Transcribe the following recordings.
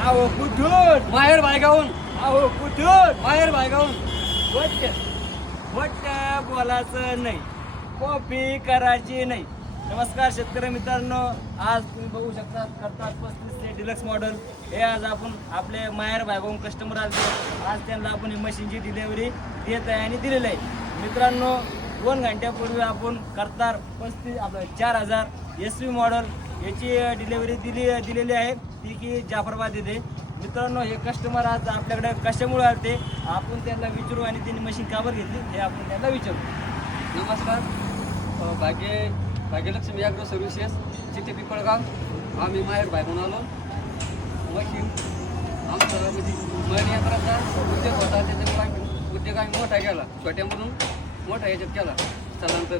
अहो कुठून? माहेर बायगावून. अहो कुठून? माहेर बायगावून. वट्ट बोलायचं नाही, कॉपी करायची नाही. नमस्कार शेतकरी मित्रांनो, आज तुम्ही बघू शकता करतात 35 डिलक्स मॉडेल हे आज आपण आपले माहेर बायगावून कस्टमर आले. आज त्यांना आपण ही मशीनची डिलेवरी देत आहे आणि दिलेलं आहे. मित्रांनो 2 घंट्यापूर्वी आपण करतार 35 आपलं 4000 SV मॉडेल याची डिलेवरी दिलेली आहे, ती की जाफराबाद येथे. मित्रांनो हे कस्टमर आज आपल्याकडे कशामुळे आले आपण त्यांना विचारू आणि त्यांनी मशीन का बरं घेतली हे आपण त्यांना विचारू. नमस्कार. भाग्यलक्ष्मी ॲग्रो सर्व्हिसेस चिठ्ठी पिंपळगाव. आम्ही माहेर बायगावून आलो. मशीन आमचं म्हणजे मळणी यंत्राचा उद्योग होता, त्याच्यामुळे आम्ही उद्योग मोठा केला, छोट्यामधून मोठा याच्यात केला स्थलांतर.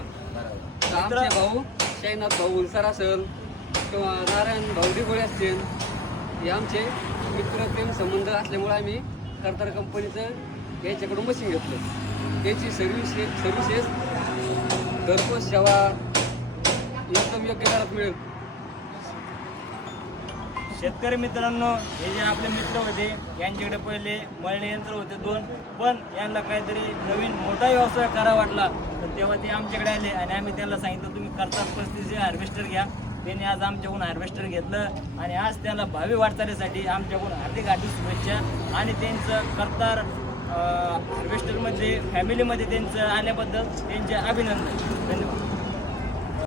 तर आमचे भाऊ शैनाथ भाऊ उलसर असेल किंवा नारायण भाऊ डिगोळे असतील, हे आमचे मित्रप्रेम संबंध असल्यामुळे आम्ही करतार कंपनीचं याच्याकडून मशीन घेतलं. त्याची सर्व्हिसेस घरपोच सेवा एकदम योग्य दरात मिळेल. शेतकरी मित्रांनो, हे जे आपले मित्र होते यांच्याकडे पहिले मळणी यंत्र होते 2, पण यांना काहीतरी नवीन मोठा व्यवसाय करा वाटला, तर तेव्हा ते आमच्याकडे आले आणि आम्ही त्यांना सांगितलं तुम्ही करतार 35 हार्वेस्टर घ्या. त्यांनी आज आमच्याकडून हार्वेस्टर घेतलं आणि आज त्यांना भावी वाटचालीसाठी आमच्याकडून हार्दिक शुभेच्छा आणि त्यांचं करतार हार्वेस्टरमध्ये फॅमिलीमध्ये त्यांचं आल्याबद्दल त्यांचे अभिनंदन. धन्यवाद.